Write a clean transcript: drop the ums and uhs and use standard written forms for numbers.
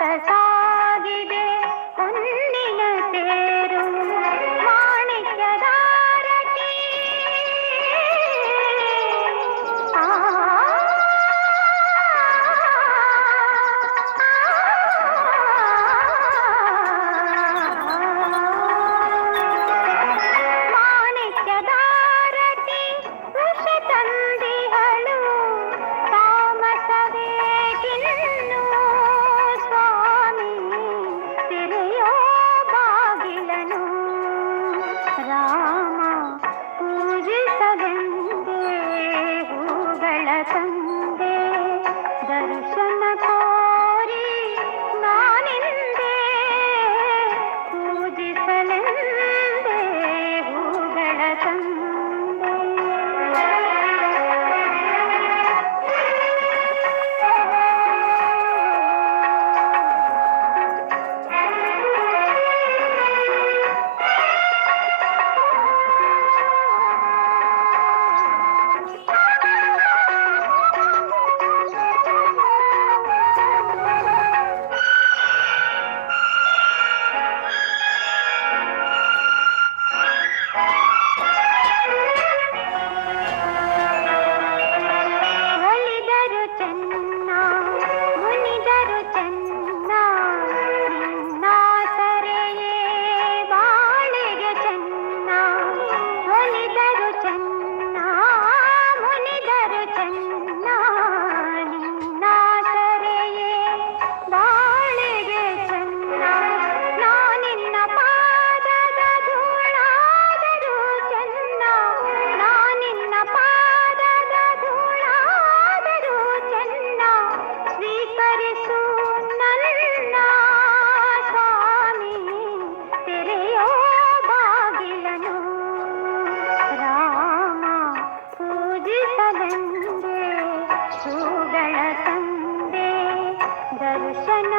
ಸಾಗಿದೆ ಹೊನ್ನಿನ ತೇರು ಮಾಣಿಕ್ಯದಾರತಿ ಮಾಣಿಕ್ಯದಾರತಿ ವೃಷ ತಂದಿಹಳು ತಾಮಸವೇಗಿನ್ನು ಸ್ವಾಮಿ ತೆರೆಯೋ ಬಾಗಿಲನು ರಾಮ ಪೂಜಿಸಲೆಂದೇ ಹೂಗಳ ತಂದೆ ದರ್ಶನ ಕೋರಿ ನಾನಿಂದೆ ಪೂಜಿಸಲೆಂದೇ ಹೂಗಳ ತಂದೆ ಒಲಿದರು ಚೆನ್ನ ಮುನಿದರು ಚೆನ್ನ ನಿನ್ನಾಸರೆಯೇ ಬಾಳಿಗೆ ಚೆನ್ನ ಒಲಿದರು ಚೆನ್ನ ಮುನಿದರು ಚೆನ್ನ ನಿನ್ನಾಸರೆಯೇ ಬಾಳಿಗೆ ಚೆನ್ನ ನಾನಿನ್ನ ಪಾದದ ಧೂಳಾದರೂ ಚೆನ್ನ ನಾನಿನ್ನ ಪಾದದ ಧೂಳಾದರೂ ಚೆನ್ನ ಸ್ವೀಕರಿಸು ನನ್ನ ಸ್ವಾಮಿ ತೆರೆಯೋ ಬಾಗಿಲನು ರಾಮ ಪೂಜಿಸಲೆಂದೇ ಹೂಗಳ ತಂದೆ ದರ್ಶನ